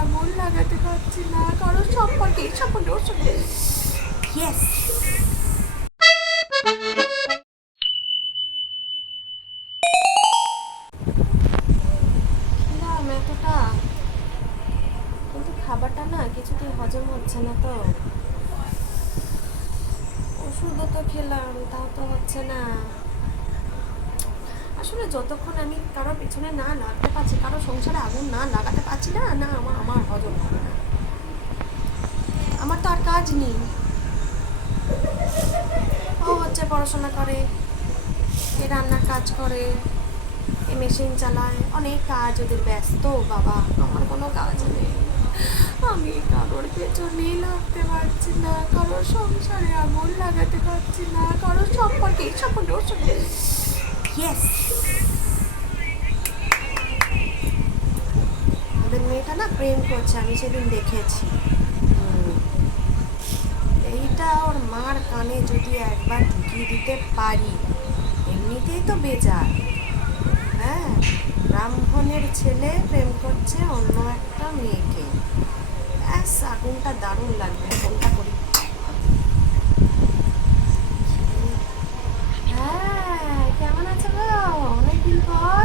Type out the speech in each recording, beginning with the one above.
আগুন লাগাতে পারছি না কারোর সম্পর্কে ওর সঙ্গে ইয়েস এতটা কিন্তু খাবারটা না কিছুতেই হজম হচ্ছে না তো ওষুধও তো খেলাম তাও তো হচ্ছে না আসলে যতক্ষণ আমি কারোর পেছনে না লাগতে পারছি কারো সংসারে আগুন না লাগাতে পারছি না না আমার হজম হবে না আমার তো আর কাজ নেই ও হচ্ছে পড়াশোনা করে এ রান্নার কাজ করে এ মেশিন চালায় অনেক কাজ ওদের ব্যস্ত বাবা আমার কোনো কাজ নেই আমি কারোর পেছনেই লাগতে পারছি না কারোর সংসারে আগুন লাগাতে পারছি না কারোর সম্পর্কে ওর সঙ্গে ইয়েস ওদের মেয়েটা না প্রেম করছে আমি সেদিন দেখেছি এইটা ওর মার কানে যদি একবার ঢুকিয়ে দিতে পারি এমনিতেই তো বেজার হ্যাঁ ব্রাহ্মণের ছেলে প্রেম করছে অন্য একটা মেয়েকে ব্যাস আগুনটা দারুণ লাগবে কোনটা করি হ্যাঁ কেমন আছে গো অনেকদিন পর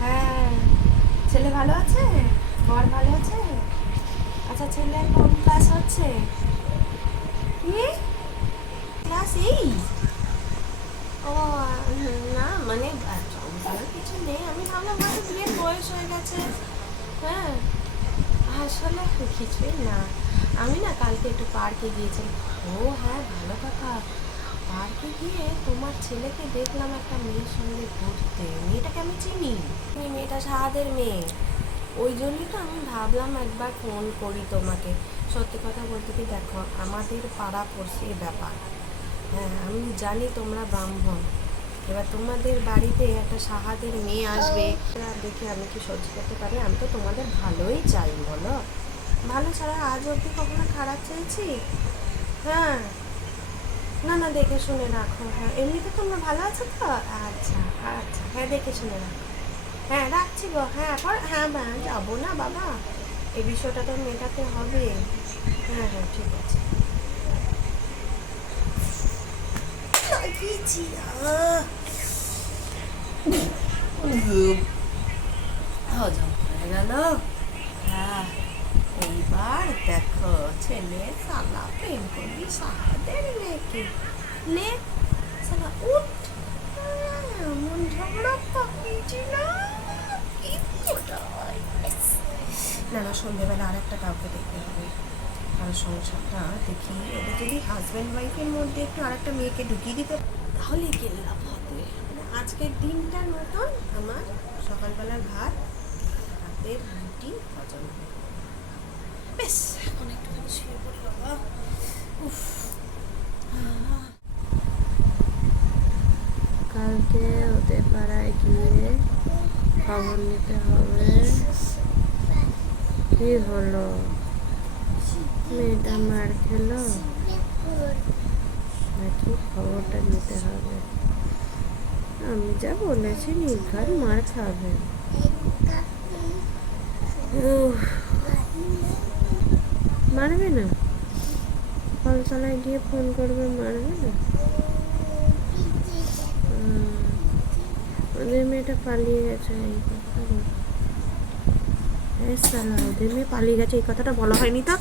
হ্যাঁ ছেলে ভালো আছে বর ভালো আছে আচ্ছা ছেলে কোন ক্লাস হচ্ছে কি ক্লাস 8 ও না মানে কিছু নেই আমি ভাবলাম হয়তো বিয়ের বয়স হয়ে গেছে হ্যাঁ আসলে কিছুই না আমি না কালকে একটু পার্কে গিয়েছিলাম ও হ্যাঁ ভালো কথা পার্কে গিয়ে তোমার ছেলেকে দেখলাম একটা মেয়ের সঙ্গে ঘুরতে মেয়েটাকে আমি চিনি মেয়েটা সাহাদের মেয়ে ওই জন্যই তো আমি ভাবলাম একবার ফোন করি তোমাকে সত্যি কথা বলতে কি দেখো আমাদের পাড়া পড়শির ব্যাপার হ্যাঁ আমি জানি তোমরা ব্রাহ্মণ এবার তোমাদের বাড়িতে একটা সাহাদের মেয়ে আসবে দেখে আমি কি সহ্য করতে পারি আমি তো তোমাদের ভালোই চাই বলো ভালো ছাড়া আজ অবধি কখনো খারাপ চেয়েছি হ্যাঁ না না দেখে শুনে রাখো হ্যাঁ এমনিতে তোমরা ভালো আছো তো আচ্ছা আচ্ছা হ্যাঁ দেখে শুনে রাখো হ্যাঁ রাখছি গো হ্যাঁ হ্যাঁ যাবো না বাবা এই বিষয়টা তো মেটাতে হবে হ্যাঁ হ্যাঁ ঠিক আছে হজম হয়ে গেল হ্যাঁ এইবার দেখো ছেলে সালা প্রেম করবি সাহাদের মেয়েকে লে সালা উঠ মন ঝগড়া পাকিয়েছি না না না সন্ধ্যেবেলা আর একটা কাউকে দেখতে হবে আর সংসারটা দেখি ওদের যদি হাজব্যান্ড ওয়াইফের মধ্যে একটু আর একটা মেয়েকে ঢুকিয়ে দিতে তাহলেই লাভ হবে আজকের দিনটার মতন আমার সকালবেলার ভাত রাতের রুটি হজম হবে বেশ এখন একটুখানি শুয়ে পড়ি বাবা উফ কালকে ওদের পাড়ায় গিয়ে খবর নিতে হবে কি হলো মেয়েটা মার খেলো নাকি খবরটা নিতে হবে আমি যা বলেছি নির্ঘাত মার খাবে মারবে না কলতলায় গিয়ে ফোন করবে মারবে না ওদের মেয়েটা পালিয়ে গেছে এই কথাটা ওদের মেয়ে পালিয়ে গেছে এই কথাটা বলা হয়নি তা